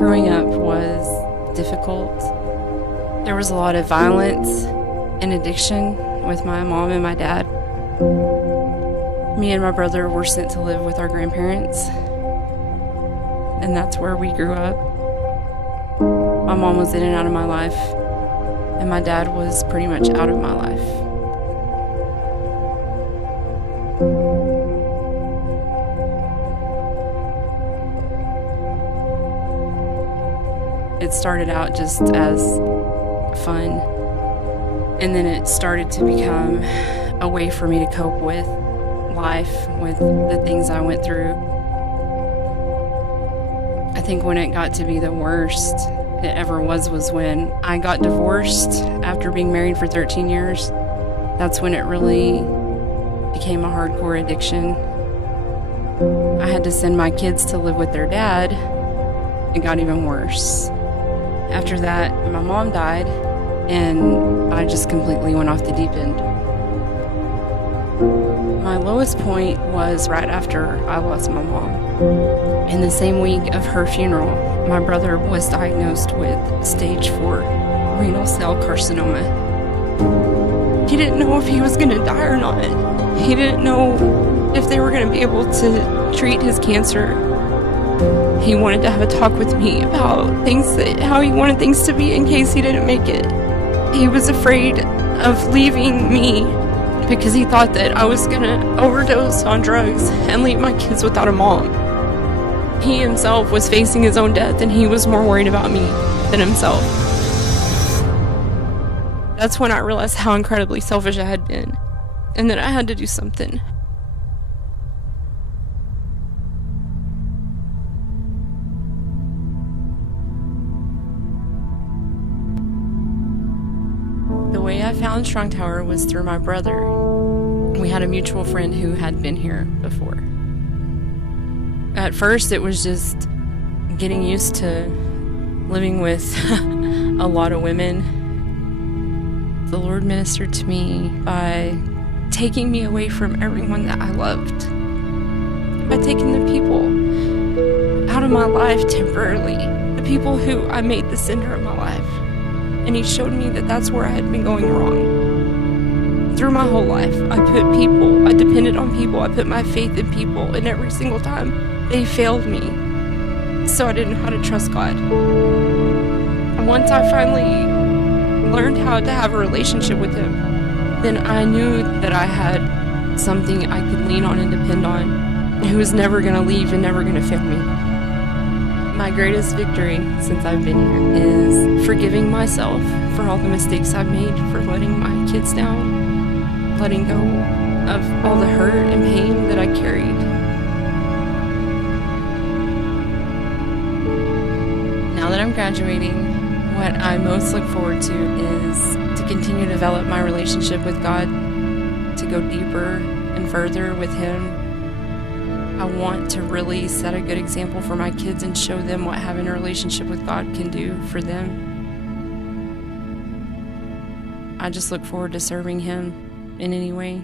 Growing up was difficult. There was a lot of violence and addiction with my mom and my dad. Me and my brother were sent to live with our grandparents, and that's where we grew up. My mom was in and out of my life, and my dad was pretty much out of my life. It started out just as fun, and then it started to become a way for me to cope with life, with the things I went through. I think when it got to be the worst it ever was when I got divorced after being married for 13 years. That's when it really became a hardcore addiction. I had to send my kids to live with their dad. It got even worse. After that, my mom died, and I just completely went off the deep end. My lowest point was right after I lost my mom. In the same week of her funeral, my brother was diagnosed with stage 4 renal cell carcinoma. He didn't know if he was going to die or not. He didn't know if they were going to be able to treat his cancer. He wanted to have a talk with me about how he wanted things to be in case he didn't make it. He was afraid of leaving me because he thought that I was going to overdose on drugs and leave my kids without a mom. He himself was facing his own death, and he was more worried about me than himself. That's when I realized how incredibly selfish I had been, and that I had to do something. The way I found Strong Tower was through my brother. We had a mutual friend who had been here before. At first, it was just getting used to living with a lot of women. The Lord ministered to me by taking me away from everyone that I loved, by taking the people out of my life temporarily, the people who I made the center of my life. And He showed me that that's where I had been going wrong. Through my whole life, I depended on people, I put my faith in people, and every single time they failed me, so I didn't know how to trust God. And once I finally learned how to have a relationship with Him, then I knew that I had something I could lean on and depend on, who was never going to leave and never going to fail me. My greatest victory since I've been here is forgiving myself for all the mistakes I've made, for letting my kids down, letting go of all the hurt and pain that I carried. Now that I'm graduating, what I most look forward to is to continue to develop my relationship with God, to go deeper and further with Him. I want to really set a good example for my kids and show them what having a relationship with God can do for them. I just look forward to serving Him in any way.